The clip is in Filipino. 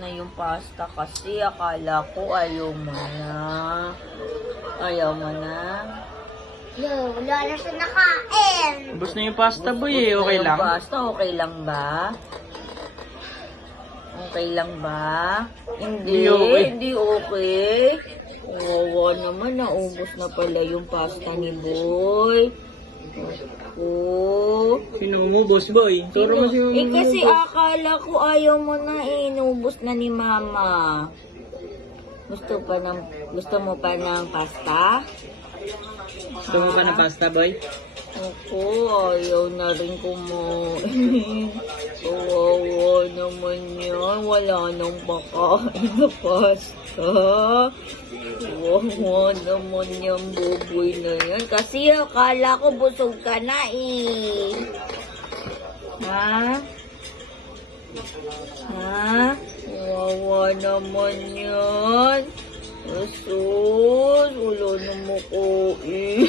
na yung pasta kasi akala ko ayaw mo na. Ayaw mo na. No, wala na siya nakain. Ubus na yung pasta, boy eh. Okay Yung lang? pasta, okay lang ba? Okay lang ba? Hindi, Hindi okay. hindi okay. Wawa naman, naubos na pala yung pasta ni Boy. Oh. Sino umubos, boy? Turo mo si Eh kasi akala ko ayaw mo na eh, inubos na ni Mama. Gusto mo pa ng pasta? Gusto mo pa ng pasta, boy? Ako, ayaw na rin kumain. Kawawa naman yan. Wala nang pakain na pasta. Kawawa naman yung buboy na yan. Kasi akala ko busog ka na eh. Ha? Ha? Kawawa naman yan. Asus, wala naman ko eh.